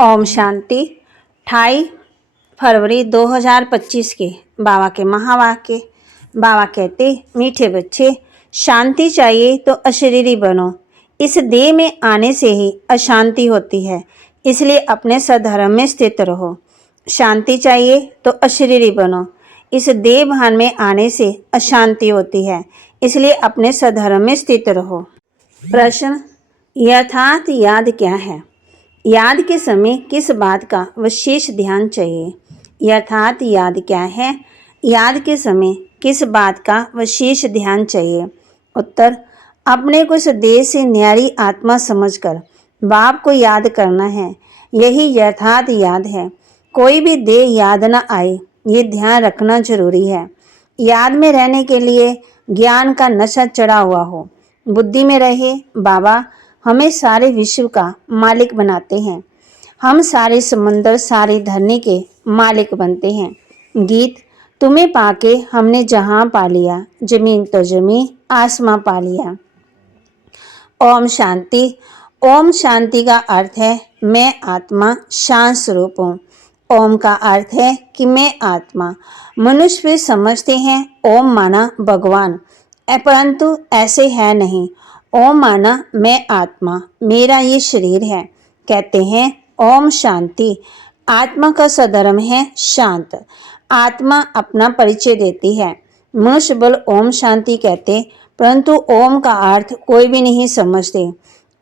ओम शांति। 28 फरवरी 2025 के बाबा के महावाक्य। बाबा कहते, मीठे बच्चे, शांति चाहिए तो अशरीरी बनो। इस देह में आने से ही अशांति होती है, इसलिए अपने सधर्म में स्थित रहो। शांति चाहिए तो अशरीरी बनो। इस देह भान में आने से अशांति होती है, इसलिए अपने सधर्म में स्थित रहो। प्रश्न, यथार्थ याद क्या है? याद के समय किस बात का विशेष ध्यान चाहिए? यथार्थ याद क्या है? याद के समय किस बात का विशेष ध्यान चाहिए? उत्तर, अपने को इस देह से न्यारी आत्मा समझकर बाप को याद करना है। यही यथार्थ याद है। कोई भी देह याद न आए, ये ध्यान रखना जरूरी है। याद में रहने के लिए ज्ञान का नशा चढ़ा हुआ हो, बुद्धि में रहे। बाबा हमें सारे विश्व का मालिक बनाते हैं। हम सारे समंदर, सारी धरनी के मालिक बनते हैं। गीत, तुम्हें पाके हमने जहां पा लिया, जमीन तो जमी, आसमां पा लिया। ओम शांति। ओम शांति का अर्थ है मैं आत्मा शांत स्वरूप हूँ। ओम का अर्थ है कि मैं आत्मा। मनुष्य भी समझते हैं ओम माना भगवान, परंतु ऐसे है नहीं। ओम माना मैं आत्मा, मेरा ये शरीर है। कहते हैं ओम शांति। आत्मा का सधर्म है शांत। आत्मा अपना परिचय देती है। मनुष्य बल ओम शांति कहते, परंतु ओम का अर्थ कोई भी नहीं समझते।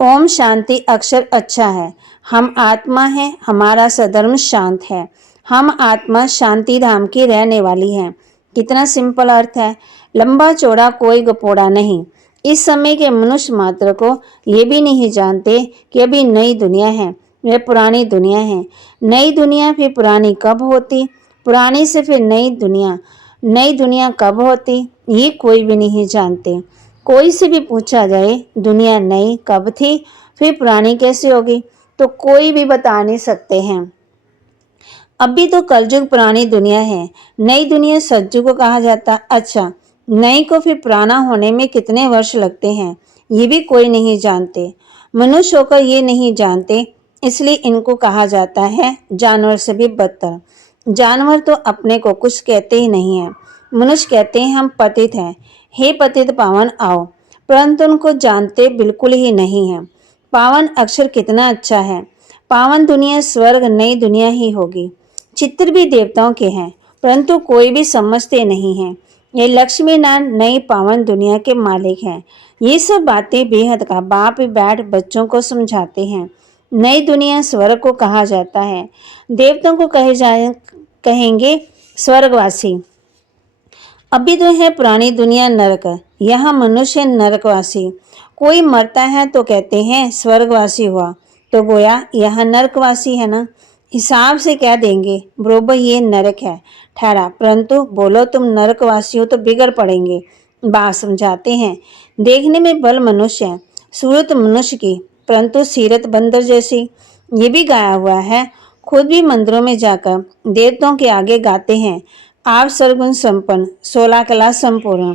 ओम शांति अक्षर अच्छा है। हम आत्मा हैं, हमारा सधर्म शांत है। हम आत्मा शांति धाम की रहने वाली हैं। कितना सिंपल अर्थ है, लंबा चौड़ा कोई गपोड़ा नहीं। इस समय के मनुष्य मात्र को ये भी नहीं जानते कि अभी नई दुनिया है, यह पुरानी दुनिया है। नई दुनिया फिर पुरानी कब होती, पुरानी से फिर नई दुनिया कब होती, ये कोई भी नहीं जानते। कोई से भी पूछा जाए दुनिया नई कब थी, फिर पुरानी कैसे होगी, तो कोई भी बता नहीं सकते हैं। अभी तो कलयुग पुरानी दुनिया है, नई दुनिया सतयुग को कहा जाता। अच्छा, नई को फिर पुराना होने में कितने वर्ष लगते हैं, ये भी कोई नहीं जानते। मनुष्य होकर ये नहीं जानते, इसलिए इनको कहा जाता है जानवर से भी बदतर। जानवर तो अपने को कुछ कहते ही नहीं है। मनुष्य कहते हैं हम पतित हैं, हे पतित पावन आओ, परंतु उनको जानते बिल्कुल ही नहीं है। पावन अक्षर कितना अच्छा है। पावन दुनिया स्वर्ग नई दुनिया ही होगी। चित्र भी देवताओं के हैं, परंतु कोई भी समझते नहीं हैं। ये लक्ष्मी नारायण नई पावन दुनिया के मालिक हैं। ये सब बातें बेहद का बाप बैठ बच्चों को समझाते हैं। नई दुनिया स्वर्ग को कहा जाता है। देवताओं को कहेंगे स्वर्गवासी। अभी तो है पुरानी दुनिया नरक, यहाँ मनुष्य नरकवासी। कोई मरता है तो कहते हैं स्वर्गवासी हुआ, तो गोया यहाँ नरकवासी है ना। हिसाब से कह देंगे बरोबर ये नरक है ठहरा, परंतु बोलो तुम नरकवासी हो तो बिगड़ पड़ेंगे। बात समझाते हैं, देखने में बल मनुष्य है, सूरत मनुष्य की, परंतु सीरत बंदर जैसी। ये भी गाया हुआ है। खुद भी मंदिरों में जाकर देवताओं के आगे गाते हैं, आप सर्वगुण संपन्न, 16 कला संपूर्ण।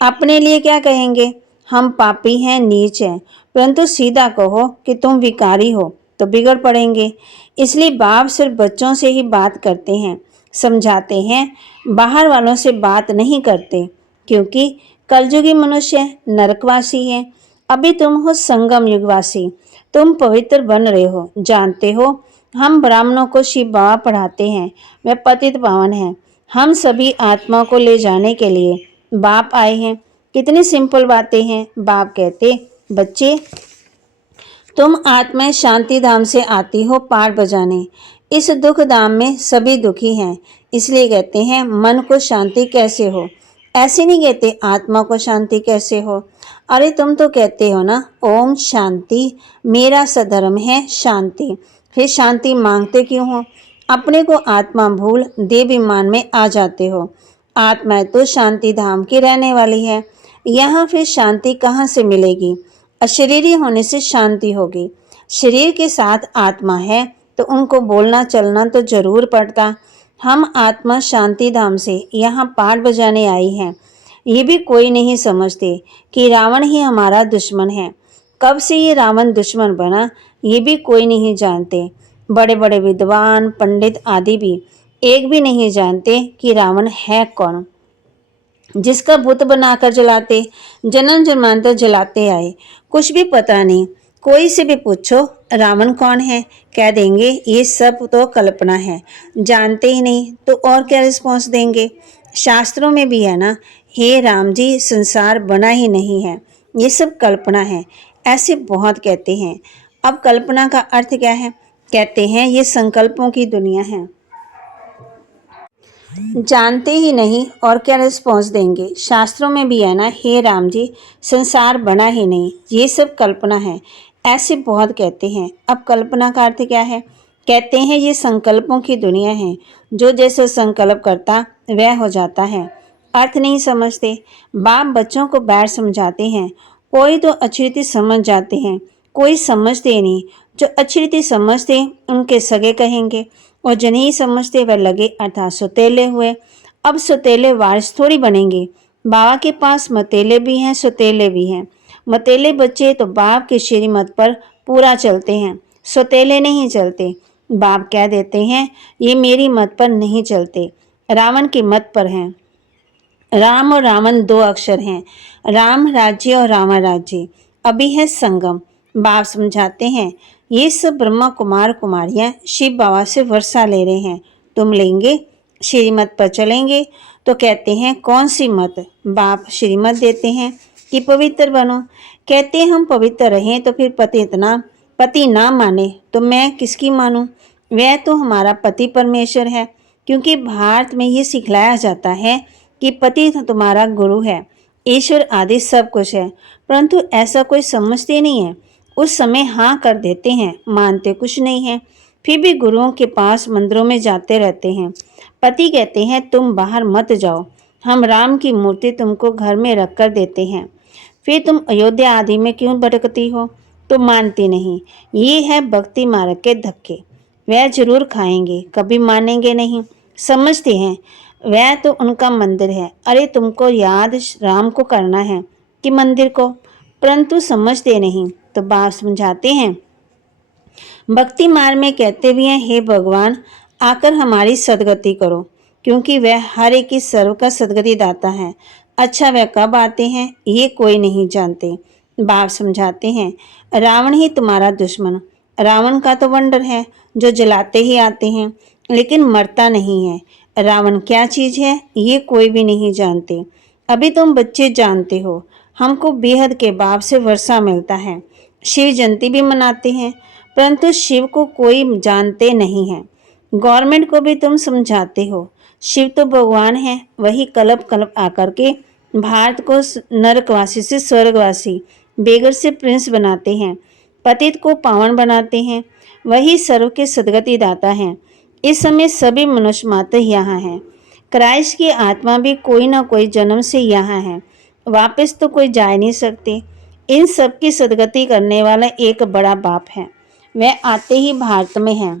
अपने लिए क्या कहेंगे, हम पापी हैं, नीच हैं, परंतु सीधा कहो कि तुम विकारी हो तो बिगड़ पड़ेंगे। इसलिए बाप सिर्फ बच्चों से ही बात करते हैं, समझाते हैं, बाहर वालों से बात नहीं करते, क्योंकि कलयुगी मनुष्य नरकवासी है। अभी तुम हो संगम युगवासी, तुम पवित्र बन रहे हो। जानते हो हम ब्राह्मणों को शिव बाबा पढ़ाते हैं, वह पतित पावन है। हम सभी आत्मा को ले जाने के लिए बाप आए हैं। कितनी सिंपल बातें हैं। बाप कहते, बच्चे तुम आत्माएं शांति धाम से आती हो पाठ बजाने। इस दुख धाम में सभी दुखी हैं, इसलिए कहते हैं मन को शांति कैसे हो। ऐसे नहीं कहते आत्मा को शांति कैसे हो। अरे तुम तो कहते हो ना ओम शांति, मेरा सधर्म है शांति, फिर शांति मांगते क्यों हो? अपने को आत्मा भूल देवाभिमान में आ जाते हो। आत्मा तो शांति धाम की रहने वाली है, यहाँ फिर शांति कहाँ से मिलेगी? अशरीरी होने से शांति होगी। शरीर के साथ आत्मा है तो उनको बोलना चलना तो जरूर पड़ता। हम आत्मा शांति धाम से यहाँ पाठ बजाने आई हैं। ये भी कोई नहीं समझते कि रावण ही हमारा दुश्मन है। कब से ये रावण दुश्मन बना, ये भी कोई नहीं जानते। बड़े बड़े विद्वान, पंडित आदि भी एक भी नहीं जानते कि रावण है कौन, जिसका बुत बनाकर जलाते, जन्म जन्मांतर जलाते आए। कुछ भी पता नहीं। कोई से भी पूछो रावण कौन है, कह देंगे ये सब तो कल्पना है, जानते ही नहीं तो और क्या रिस्पॉन्स देंगे। शास्त्रों में भी है ना, हे राम जी संसार बना ही नहीं है, ये सब कल्पना है, ऐसे बहुत कहते हैं। अब कल्पना का अर्थ क्या है? कहते हैं ये संकल्पों की दुनिया है, जानते ही नहीं और क्या रिस्पॉन्स देंगे। शास्त्रों में भी है ना, हे राम जी संसार बना ही नहीं, ये सब कल्पना है, ऐसे बहुत कहते हैं। अब कल्पना का अर्थ क्या है? कहते हैं ये संकल्पों की दुनिया है, जो जैसे संकल्प करता वह हो जाता है। अर्थ नहीं समझते। बाप बच्चों को बैठ समझाते हैं, कोई तो अच्छी रीति समझ जाते हैं, कोई समझते नहीं। जो अच्छी रीति समझते उनके सगे कहेंगे, और जो नहीं समझते वह लगे अर्थात सुतेले हुए। अब सुतेले वारिस थोड़ी बनेंगे। बाबा के पास मतेले भी हैं, सुतेले भी हैं। मतेले बच्चे तो बाप के श्रीमत पर पूरा चलते हैं, सुतेले नहीं चलते। बाप कह देते हैं ये मेरी मत पर नहीं चलते, रावण की मत पर हैं। राम और रावण दो अक्षर हैं, राम राज्य और रावण राज्य। अभी है संगम। बाप समझाते हैं ये सब ब्रह्मा कुमार कुमारियां शिव बाबा से वर्षा ले रहे हैं, तुम लेंगे? श्रीमत पर चलेंगे? तो कहते हैं कौन सी मत? बाप श्रीमत देते हैं कि पवित्र बनो। कहते हैं हम पवित्र रहें तो फिर पति ना माने तो मैं किसकी मानूं? वह तो हमारा पति परमेश्वर है, क्योंकि भारत में ये सिखलाया जाता है कि पति तुम्हारा गुरु है, ईश्वर आदि सब कुछ है। परंतु ऐसा कोई समझते नहीं है। उस समय हाँ कर देते हैं, मानते कुछ नहीं है, फिर भी गुरुओं के पास मंदिरों में जाते रहते हैं। पति कहते हैं तुम बाहर मत जाओ, हम राम की मूर्ति तुमको घर में रख कर देते हैं, फिर तुम अयोध्या आदि में क्यों भटकती हो? तो मानती नहीं। ये है भक्ति मार्ग के धक्के। वह जरूर खाएंगे, कभी मानेंगे नहीं। समझते हैं वह तो उनका मंदिर है, अरे तुमको याद राम को करना है कि मंदिर को? परंतु समझते नहीं। तो बाप समझाते हैं भक्ति मार्ग में कहते भी हैं हे भगवान आकर हमारी सदगति करो, क्योंकि वह हर एक की सर्व का सदगति दाता है। अच्छा वह कब आते हैं ये कोई नहीं जानते। बाप समझाते हैं रावण ही तुम्हारा दुश्मन। रावण का तो वंडर है, जो जलाते ही आते हैं लेकिन मरता नहीं है। रावण क्या चीज है ये कोई भी नहीं जानते। अभी तुम बच्चे जानते हो। हमको बेहद के बाप से वर्षा मिलता है, शिव जयंती भी मनाते हैं, परंतु शिव को कोई जानते नहीं है। गवर्नमेंट को भी तुम समझाते हो, शिव तो भगवान है, वही कल्प कल्प आकर के भारत को नरकवासी से स्वर्गवासी, बेगर से प्रिंस बनाते हैं, पतित को पावन बनाते हैं, वही सर्व के सदगति दाता हैं। इस समय सभी मनुष्य मात्र यहाँ हैं। क्राइस्ट की आत्मा भी कोई ना कोई जन्म से यहाँ है, वापस तो कोई जा नहीं सकते। इन सब की सदगति करने वाला एक बड़ा बाप है, वह आते ही भारत में है।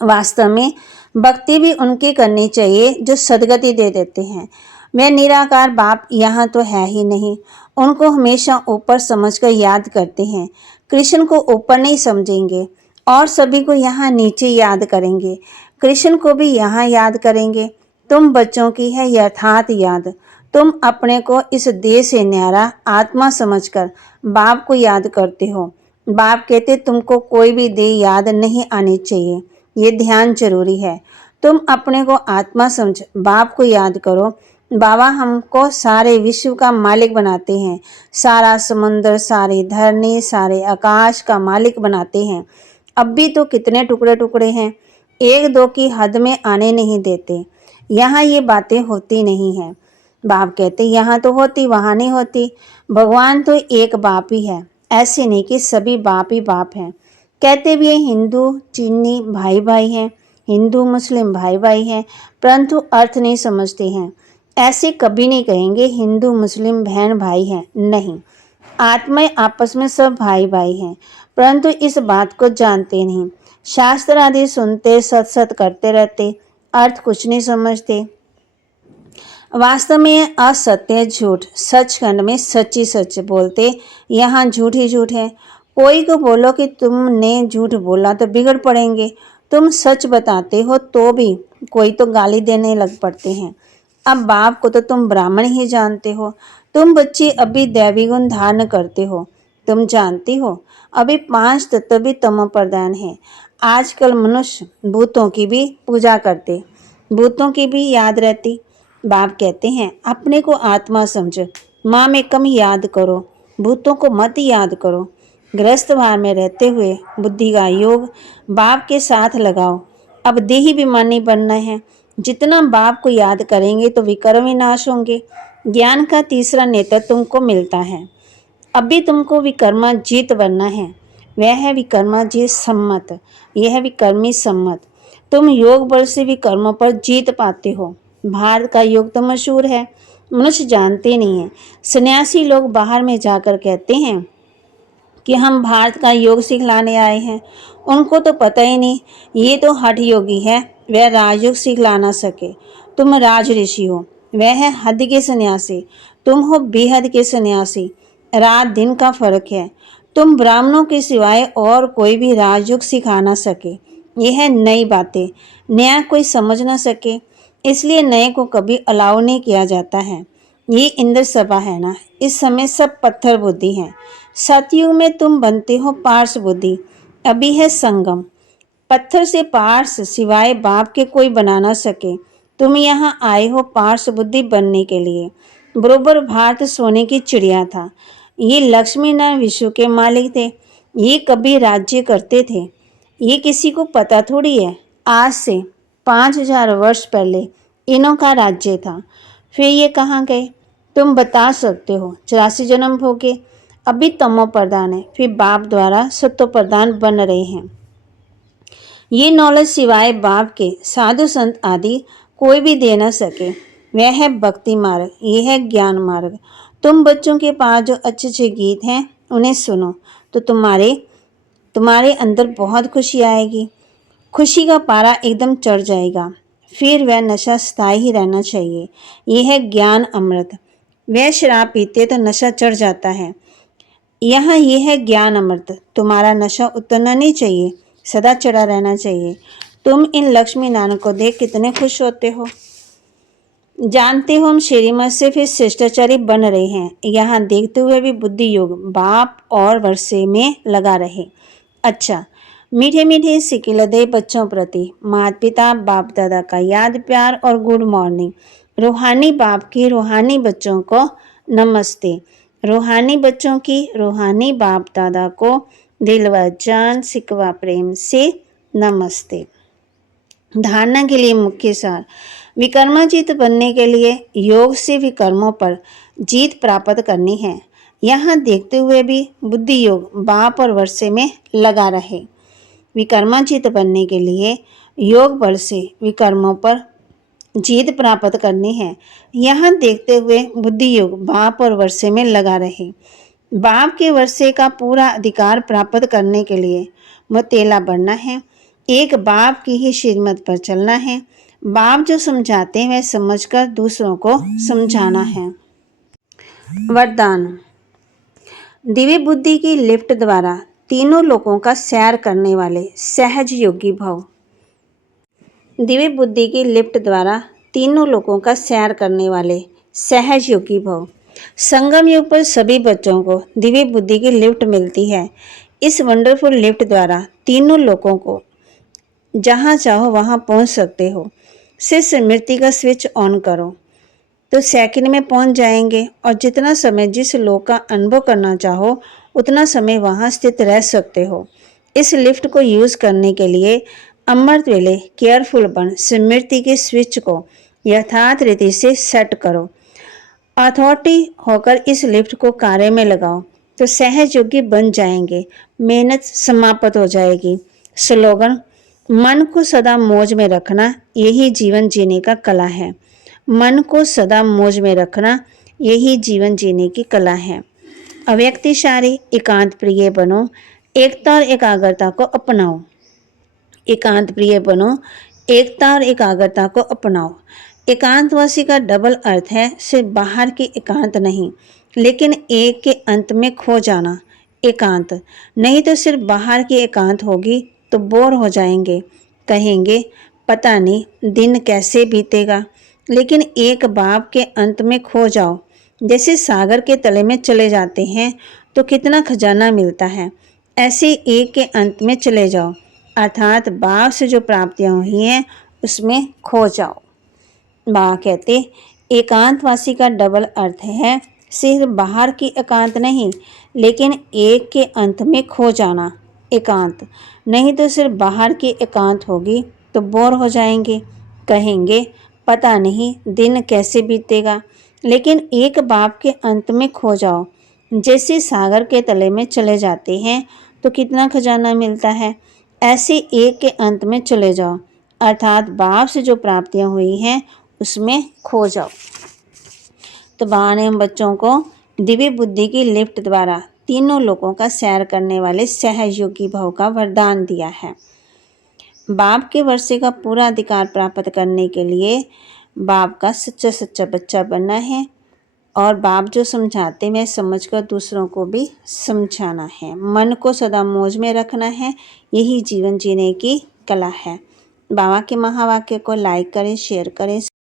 वास्तव में भक्ति भी उनकी करनी चाहिए जो सदगति दे देते हैं। वह निराकार बाप यहाँ तो है ही नहीं, उनको हमेशा ऊपर समझकर याद करते हैं। कृष्ण को ऊपर नहीं समझेंगे और सभी को यहाँ नीचे याद करेंगे। कृष्ण को भी यहाँ याद करेंगे। तुम बच्चों की है यथार्थ याद। तुम अपने को इस देह से न्यारा आत्मा समझकर बाप को याद करते हो। बाप कहते तुमको कोई भी देह याद नहीं आनी चाहिए, ये ध्यान जरूरी है। तुम अपने को आत्मा समझ बाप को याद करो। बाबा हमको सारे विश्व का मालिक बनाते हैं, सारा समुद्र, सारी धरनी, सारे आकाश का मालिक बनाते हैं। अब भी तो कितने टुकड़े टुकड़े हैं, एक दो की हद में आने नहीं देते। यहाँ ये बातें होती नहीं हैं। बाप कहते यहाँ तो होती वहाँ नहीं होती। भगवान तो एक बाप ही है, ऐसे नहीं कि सभी बाप ही बाप हैं। कहते भी हैं हिंदू चीनी भाई भाई हैं, हिंदू मुस्लिम भाई भाई हैं, परंतु अर्थ नहीं समझते हैं। ऐसे कभी नहीं कहेंगे हिंदू मुस्लिम बहन भाई हैं, नहीं, आत्माएं आपस में सब भाई भाई हैं, परंतु इस बात को जानते नहीं। शास्त्र आदि सुनते सत सत करते रहते, अर्थ कुछ नहीं समझते। वास्तव में असत्य झूठ, सचखंड में सच्ची सच बोलते, यहाँ झूठ ही झूठ है। कोई को बोलो कि तुमने झूठ बोला तो बिगड़ पड़ेंगे, तुम सच बताते हो तो भी कोई तो गाली देने लग पड़ते हैं। अब बाप को तो तुम ब्राह्मण ही जानते हो, तुम बच्चे अभी दैवी गुण धारण करते हो। तुम जानती हो अभी 5 तत्व भी तमो प्रधान है। आजकल मनुष्य भूतों की भी पूजा करते, भूतों की भी याद रहती। बाप कहते हैं अपने को आत्मा समझो, माँ में कम याद करो, भूतों को मत याद करो। गृहस्थ भाव में रहते हुए बुद्धि का योग बाप के साथ लगाओ। अब देही विमानी बनना है, जितना बाप को याद करेंगे तो विकर्म विनाश होंगे। ज्ञान का तीसरा नेत्र तुमको मिलता है। अभी तुमको विकर्मा जीत बनना है, वह है विकर्मा जीत सम्मत, यह है विकर्मी सम्मत। तुम योग बल से विकर्मों पर जीत पाते हो। भारत का योग तो मशहूर है, मनुष्य जानते नहीं है। सन्यासी लोग बाहर में जाकर कहते हैं कि हम भारत का योग सिखलाने आए हैं, उनको तो पता ही नहीं ये तो हठ योगी है, वह राजयोग सिखला ना सके। तुम राज ऋषि हो, वह है हद के सन्यासी, तुम हो बेहद के सन्यासी। रात दिन का फर्क है। तुम ब्राह्मणों के सिवाय और कोई भी राजयोग सिखा ना सके। यह है नई बातें, नया कोई समझ ना सके, इसलिए नए को कभी अलाउ नहीं किया जाता है। ये इंद्र सभा है ना, इस समय सब पत्थर बुद्धि है। सतयुग में तुम बनते हो पार्श बुद्धि, अभी है संगम। पत्थर से पार्श सिवाय बाप के कोई बना ना सके। तुम यहाँ आए हो पार्श बुद्धि बनने के लिए। बरोबर भारत सोने की चिड़िया था। ये लक्ष्मी नारायण विश्व के मालिक थे, ये कभी राज्य करते थे, ये किसी को पता थोड़ी है। आज से 5000 वर्ष पहले इनों का राज्य था, फिर ये कहाँ गए? तुम बता सकते हो 84 जन्म हो गए, अभी तमो प्रधान है, फिर बाप द्वारा सत्व प्रधान बन रहे हैं। ये नॉलेज सिवाय बाप के साधु संत आदि कोई भी दे न सके। वह है भक्ति मार्ग, ये है ज्ञान मार्ग। तुम बच्चों के पास जो अच्छे अच्छे गीत हैं उन्हें सुनो तो तुम्हारे अंदर बहुत खुशी आएगी। खुशी का पारा एकदम चढ़ जाएगा, फिर वह नशा स्थायी ही रहना चाहिए। यह है ज्ञान अमृत। वह शराब पीते तो नशा चढ़ जाता है, यहाँ यह है ज्ञान अमृत। तुम्हारा नशा उतरना नहीं चाहिए, सदा चढ़ा रहना चाहिए। तुम इन लक्ष्मी नारायण को देख कितने खुश होते हो। जानते हो हम श्रीमत से फिर शिष्टाचारी बन रहे हैं, यहाँ देखते हुए भी बुद्धि योग बाप और वर्षे में लगा रहे। अच्छा, मीठे मीठे सिकिलदे बच्चों प्रति माता पिता बाप दादा का याद प्यार और गुड मॉर्निंग। रूहानी बाप की रूहानी बच्चों को नमस्ते। रूहानी बच्चों की रूहानी बाप दादा को दिल व जान सिकवा प्रेम से नमस्ते। धारणा के लिए मुख्य सार, विकर्माजीत बनने के लिए योग से विकर्मों पर जीत प्राप्त करनी है। यहाँ देखते हुए भी बुद्धि योग बाप और वर्षे में लगा रहे। विकर्माजीत बनने के लिए योग बल से विकर्मों पर जीत प्राप्त करनी है। यहाँ देखते हुए बुद्धि योग बाप और वर्षे में लगा रहे। बाप के वर्षे का पूरा अधिकार प्राप्त करने के लिए मुतेला बनना है। एक बाप की ही श्रीमत पर चलना है। बाप जो समझाते हैं वह समझकर दूसरों को समझाना है। वरदान, दिव्य बुद्धि की लिफ्ट द्वारा तीनों लोकों का सैर करने वाले सहज योगी भव। दिव्य बुद्धि की लिफ्ट द्वारा तीनों लोकों का सैर करने वाले सहज योगी भव। संगम युग पर सभी बच्चों को दिव्य बुद्धि की लिफ्ट मिलती है। इस वंडरफुल लिफ्ट द्वारा तीनों लोकों को जहाँ चाहो वहाँ पहुँच सकते हो। सिर्फ स्मृति का स्विच ऑन करो तो सेकंड में पहुँच जाएंगे, और जितना समय जिस लोक का अनुभव करना चाहो उतना समय वहाँ स्थित रह सकते हो। इस लिफ्ट को यूज़ करने के लिए अमृत वेले केयरफुल बन स्मृति के स्विच को यथार्थ रीति से सेट करो। अथॉरिटी होकर इस लिफ्ट को कार्य में लगाओ तो सहज योगी बन जाएंगे। मेहनत समाप्त हो जाएगी। स्लोगन, मन को सदा मौज में रखना यही जीवन जीने का कला है। मन को सदा मौज में रखना यही जीवन जीने की कला है। अव्यक्तिशाली एकांत प्रिय बनो, एकता और एकाग्रता को अपनाओ। एकांत प्रिय बनो, एकता और एकाग्रता को अपनाओ। एकांतवासी का डबल अर्थ है, सिर्फ बाहर की एकांत नहीं, लेकिन एक के अंत में खो जाना। एकांत, नहीं तो सिर्फ बाहर की एकांत होगी तो बोर हो जाएंगे, कहेंगे पता नहीं दिन कैसे बीतेगा। लेकिन एक बाब के अंत में खो जाओ, जैसे सागर के तले में चले जाते हैं तो कितना खजाना मिलता है, ऐसे एक के अंत में चले जाओ, अर्थात बाब से जो प्राप्तियां हुई हैं उसमें खो जाओ। बाबा कहते एकांतवासी का डबल अर्थ है, सिर्फ बाहर की एकांत नहीं, लेकिन एक के अंत में खो जाना एकांत, नहीं तो सिर्फ बाहर की एकांत होगी तो बोर हो जाएंगे, कहेंगे पता नहीं दिन कैसे बीतेगा। लेकिन एक बाब के अंत में खो जाओ, जैसे सागर के तले में चले जाते हैं तो कितना खजाना मिलता है, ऐसे एक के अंत में चले जाओ, अर्थात बाब से जो प्राप्तियां हुई हैं उसमें खो जाओ। तो बाबा ने हम बच्चों को दिव्य बुद्धि की लिफ्ट द्वारा तीनों लोगों का सैर करने वाले सहयोगी भव का वरदान दिया है। बाप के वर्षे का पूरा अधिकार प्राप्त करने के लिए बाप का सच्चा सच्चा बच्चा बनना है, और बाप जो समझाते मैं समझकर दूसरों को भी समझाना है। मन को सदा मौज में रखना है, यही जीवन जीने की कला है। बाबा के महावाक्य को लाइक करें, शेयर करें।